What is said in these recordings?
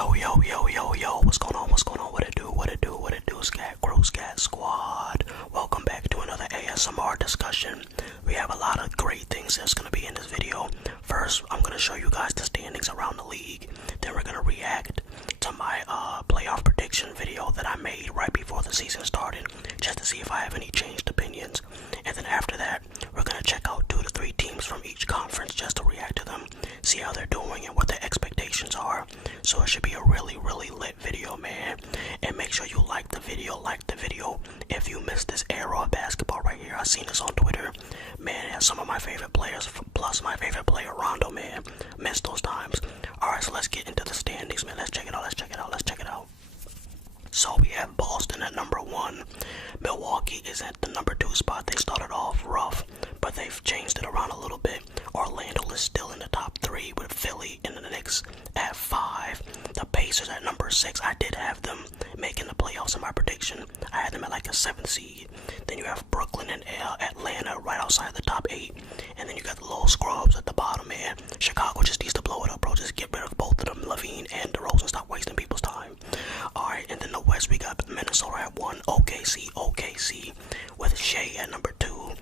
Yo, what's going on, what it do, Scat Squad. Welcome back to another ASMR discussion. We have a lot of great things that's going to be in this video. First, I'm going to show you guys the standings around the league. Then we're going to react to my playoff prediction video that I made right before the season started, just to see if I have any changed opinions. And then after that, we're going to check out 2 to 3 teams from each conference just to react to them, see how they're doing and what their expectations are. So it should be a really lit video, man. And make sure you like the video if you missed this era of basketball right here. I seen this on Twitter, man. It has some of my favorite players, plus my favorite player, Rondo, man. Missed those times. Alright, so let's get into the standings, man. Let's check it out. So we have Boston at number 1. Milwaukee is at the number 2 spot. They started off rough, but they've changed it around a little bit. Orlando is still in the top 3 with Philly in the Knicks at 5. The Pacers at number 6. I did have them making the playoffs in my prediction. I had them at like a 7th seed. Then you have Brooklyn and Atlanta right outside the top 8. And then you got the little scrubs at the bottom, man. Chicago just needs to blow it up, bro. Just get rid of both of them, Levine and DeRozan. Stop wasting people's time. Alright, and then the West, we got Minnesota at 1. OKC with Shea at number 2.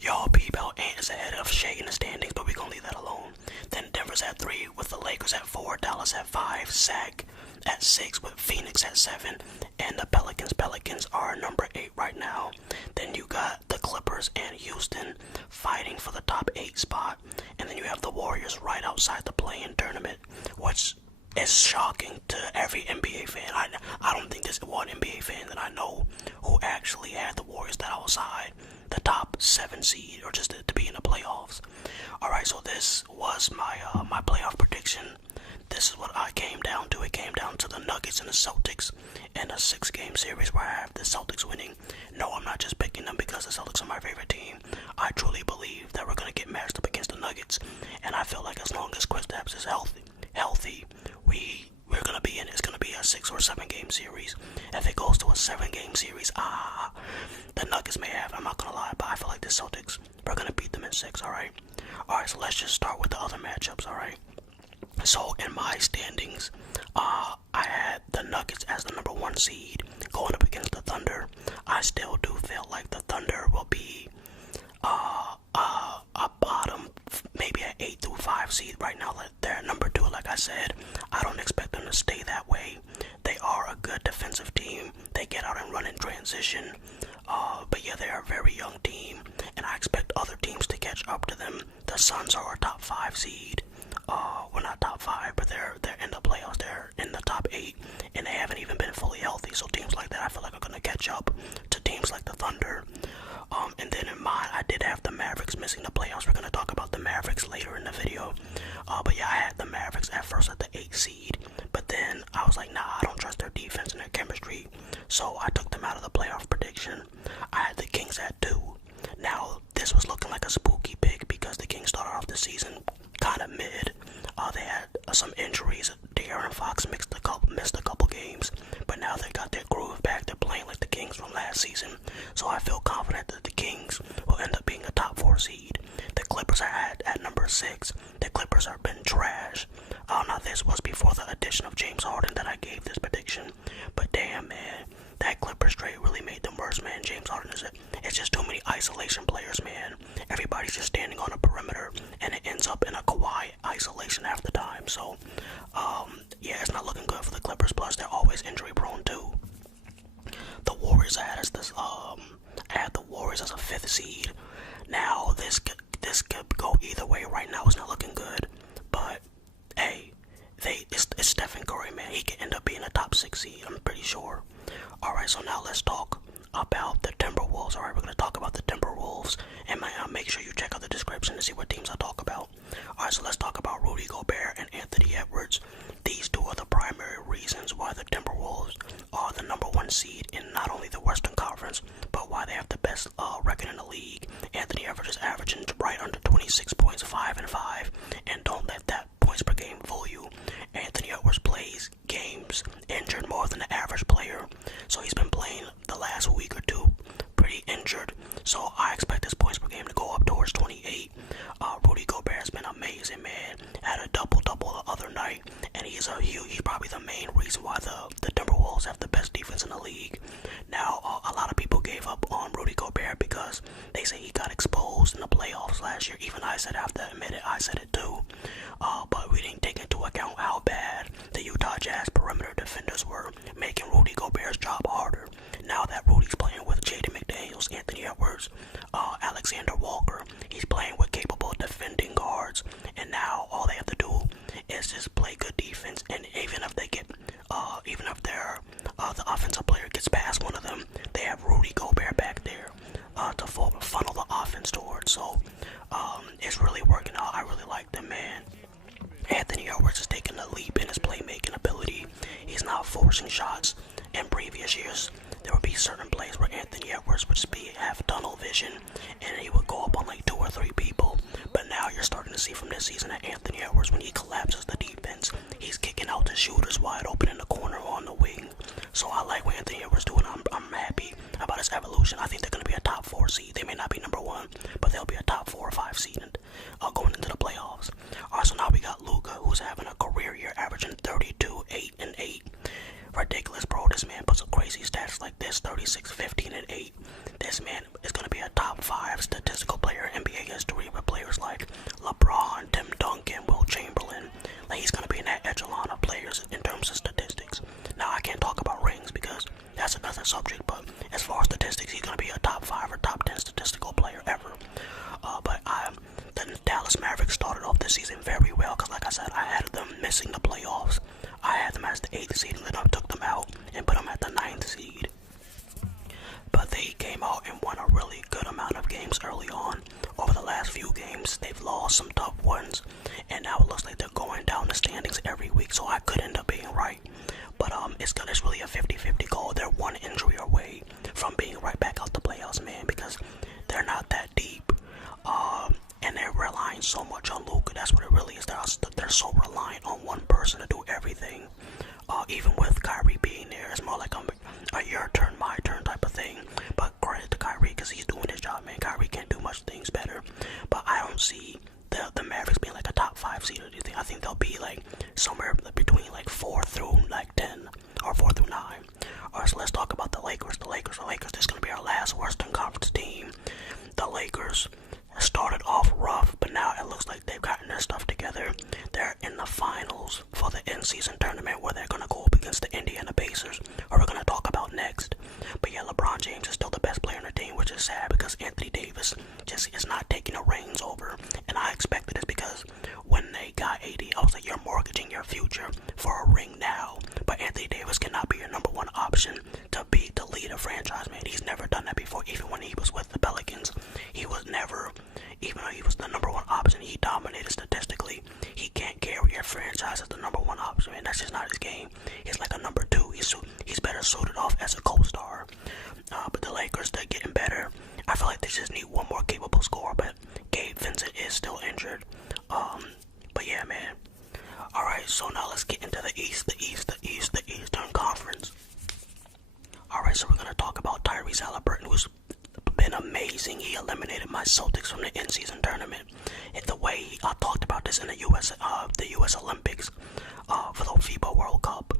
Y'all peep out, Ant is ahead of Shea in the standings, but we're gonna leave that alone. Then Denver's at 3 with the Lakers at 4, Dallas at 5, Sac at 6 with Phoenix at 7, and the Pelicans are number 8 right now. Then you got the Clippers and Houston fighting for the top 8 spot, and then you have the Warriors right outside the play-in tournament, which is shocking to every NBA fan. I don't think there's one NBA fan that I know who actually had the Warriors that outside the top 7 seed, or just to be in the playoffs. Alright, so this was my my playoff prediction. This is what I came down to. It came down to the Nuggets and the Celtics in a 6-game series where I have the Celtics winning. No, I'm not just picking them because the Celtics are my favorite team. I truly believe that we're going to get matched up against the Nuggets, and I feel like as long as Kristaps is healthy, we're going to be in. It's going to be a 6 or 7 game series. If it goes to a 7-game series, the Nuggets may have, I'm not going to lie, but I feel like the Celtics, we're going to beat them in 6, alright? Alright, so let's just start with the other matchups, alright? So in my standings, I had the Nuggets as the number 1 seed going up against the Thunder. I still do feel like the Thunder will be a bottom, maybe an 8 through 5 seed right now. They're number 2, like I said. I don't expect them to stay that way. They are a good defensive team. They get out and run in transition. But yeah, they're a very young team, and I expect other teams to catch up to them. The Suns are a top 5 seed. Well, not top 5, but they're in the playoffs. They're in the top 8, and they haven't even been fully healthy. So teams like that, I feel like, are gonna catch up to teams like the Thunder. And then in mine, I did have the Mavericks missing the playoffs. We're gonna talk about the Mavericks later in the video. But yeah, I had the Mavericks at first at the 8th seed, but then I was like, nah, I don't trust their defense and their chemistry, so I took them out of the playoff prediction. I had the Kings at 2. Now, this was looking like a spooky pick because the Kings started off the season kind of mid. They had some injuries. De'Aaron Fox missed a couple games, but now they got their groove back. They're playing like the Kings from last season, so I feel confident that the Kings will end up being a top 4 seed. The Clippers are at number 6. The Clippers have been trash. Now this was before the addition of James Harden that I gave this prediction, but damn, man, that Clippers trade really made them worse, man. James Harden it's just too many isolation players, man. Everybody's just standing on a perimeter, and it ends up in a Kawhi isolation half the time. So, yeah, it's not looking good for the Clippers. Plus, they're always injury prone too. The Warriors I had the Warriors as a 5th seed. Now this could go either way. Right now, it's not looking good, but hey, it's Stephen Curry, man. He could end up being a top 6 seed. I'm pretty sure. Alright, so now let's talk about the Timberwolves. Alright, we're going to talk about the Timberwolves, and make sure you check out the description to see what teams I talk about. Alright, so let's talk about Rudy Gobert and Anthony Edwards. These 2 are the primary reasons why the Timberwolves are the number 1 seed in not only the Western Conference, but why they have the best record in the league. Anthony Edwards is averaging right under 26 points, 5 and 5, and don't let that points per game fool you. Anthony Edwards plays games injured more than the average player, so he's been playing the last week or 2 pretty injured, so I expect his points per game to go up towards 28. Rudy Gobert has been amazing, man. Had a double-double the other night. and he's probably the main reason why the Timberwolves have the best defense in the league. Now, a lot of people gave up on Rudy Gobert because they say he got exposed in the playoffs last year. Even I have to admit it, I said it too. But we didn't take into account how bad the Utah Jazz perimeter defenders were, making Rudy Gobert's job harder. Now that Rudy's playing with Jaden McDaniels, Anthony Edwards, Alexander Walker, he's playing with capable defending guards, and now all they have to do is just play good defense. And even if they get, even if the offensive player gets past one of them, they have Rudy Gobert back there to funnel the offense towards. So it's really working out. I really like them, man. Anthony Edwards is taking a leap in his playmaking ability. He's not forcing shots. In previous years, there would be certain plays where Anthony Edwards would just have tunnel vision, and he would go up on like 2 or 3 people. But now you're starting to see from this season that Anthony Edwards, when he collapses the defense, he's kicking out the shooters wide open in the corner or on the wing. So I like what Anthony Edwards doing. I'm happy about his evolution. I think they're going to be a top 4 seed. They may not be number 1, but they'll be a top 4 or 5 seed going into the playoffs. Alright, so now we got Luka, who's having a career year averaging 32, 8, and 8. Ridiculous, bro. This man puts up crazy stats like this: 36, 15, and 8. This man is going to be a top 5 statistical player in NBA history with players like LeBron, Tim Duncan, Will Chamberlain. Like, he's going to be in that echelon of players in terms of statistics. Now, I can't talk about rings because that's another subject, but as far as statistics, he's going to be a top 5 or top 10 statistical player ever. But the Dallas Mavericks started off this season very well because, like I said, I had them missing the playoffs. I had them as the 8th seed, and then I took them out and put them at the 9th seed. But they came out and won a really good amount of games early on. Over the last few games, they've lost some tough ones, and now it looks like they're going down the standings every week, so I could end up being right. But it's really a 50-50 goal. They're one injury away from being right back out the playoffs, man, because they're not that deep. And they're relying so much on Luka. That's what it really is. They're so reliant on one person to do everything. Even with Kyrie being there, it's more like a your turn, my turn type of thing. But credit to Kyrie because he's doing his job, man. Kyrie can't do much things better. But I don't see the Mavericks being like a top 5 seed or anything. I think they'll be like somewhere between like 4 through like 10 or 4 through 9. Alright, so let's talk about the Lakers. The Lakers, this is going to be our last Western Conference team. The Lakers started off rough, but now it looks like they've gotten their stuff together. They're in the finals for the in-season tournament where they're going to go up against the Indiana Pacers, who we're going to talk about next. But yeah, LeBron James is still the best player on the team, which is sad because Anthony Davis just is not taking the reins over. And I expected this because when they got AD, I was like, you're mortgaging your future for a ring now. But Anthony Davis cannot be your number 1 option to lead a franchise, man. He's never done that before. Even when he was with the Pelicans, he was never, even though he was the number 1 option, he dominated statistically. He can't carry your franchise as the number 1 option, man. That's just not his game. He's like a number 2. He's better suited off as a co-star. But the Lakers, they're getting better. I feel like they just need one more capable scorer, but Gabe Vincent is still injured. But yeah, man. Alright, so now let's get into the Eastern Conference. Alright, so we're going to talk about Tyrese Halliburton, who's been amazing. He eliminated my Celtics from the in-season tournament. And the way I talked about this in the U.S. Olympics for the FIBA World Cup,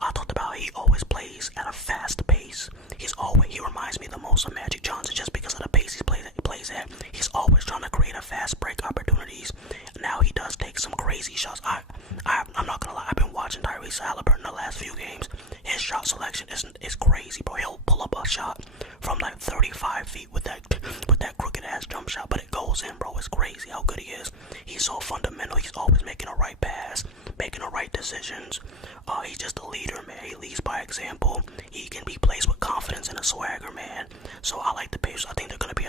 I talked about how he always plays at a fast pace. He reminds me the most of Magic Johnson just because of the pace he plays at. He's always trying to create a fast break opportunities. Now he does take some crazy shots. I'm not gonna lie, I've been watching Tyrese Halliburton the last few games. His shot selection is crazy, bro. He'll pull up a shot from like 35 feet with that crooked ass jump shot, but it goes in, bro. It's crazy how good he is. He's so fundamental. He's always making the right pass, making the right decisions. He's just a leader, man. He leads by example. He can be placed with confidence and a swagger, man. So I like the Pacers. I think they're gonna be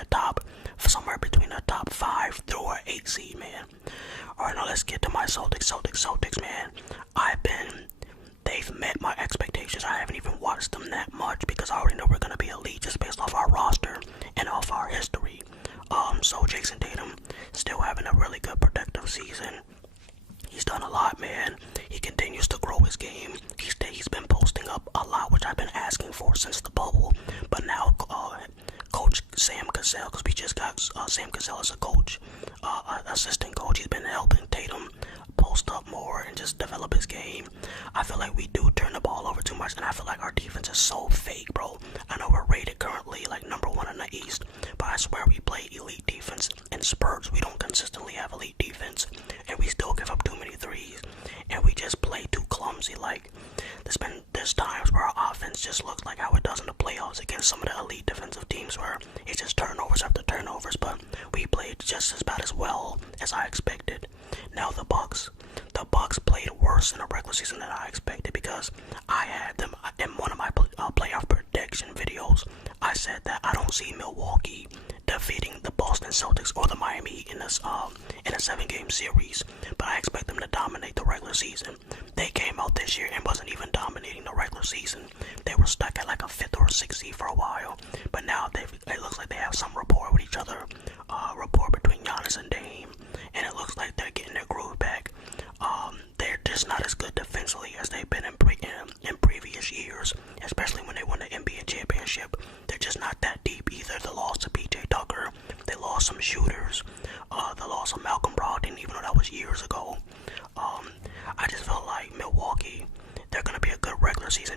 somewhere between a top 5 through an 8 seed, man. Alright, now let's get to my Celtics, man. They've met my expectations. I haven't even watched them that much because I already know we're gonna be elite just based off our roster and off our history. So Jason Tatum still having a really good productive season. He's done a lot, man. He continues to grow his game. He's been posting up a lot, which I've been asking for since the bubble. But now, Coach Sam Cassell, because we just got Sam Cassell as a coach, assistant coach. He's been helping Tatum post up more and just develop his game. game. I feel like we do turn the ball over too much, and I feel like our defense is so fake, bro. I know we're rated currently like #1 in the East, but I swear we play elite defense in spurts. We don't consistently have elite defense, and we still give up too many threes, and we just play too clumsy. Like, there's times where our offense just looks like how it does in the playoffs against some of the elite defensive teams, where it's just turnovers after turnovers, but we played just about as well as I expected. Now the Bucks played worse in the regular season than I expected, because I had them in one of my playoff prediction videos. I said that I don't see Milwaukee defeating the Boston Celtics or the Miami Heat in a 7-game series, but I expect them to dominate the regular season. They came out this year and wasn't even dominating the regular season. They were stuck at like a 5th or 6th seed for a while, but now it looks like they have some rapport with each other, rapport between Giannis and Dame, and it looks like they're getting their groove back. They're just not as good defensively as they've been in previous years, especially when they won the NBA championship. They're just not that deep either. They lost to PJ Tucker. They lost some shooters. They lost some Malcolm Brogdon, even though that was years ago. I just felt like Milwaukee, they're going to be a good regular season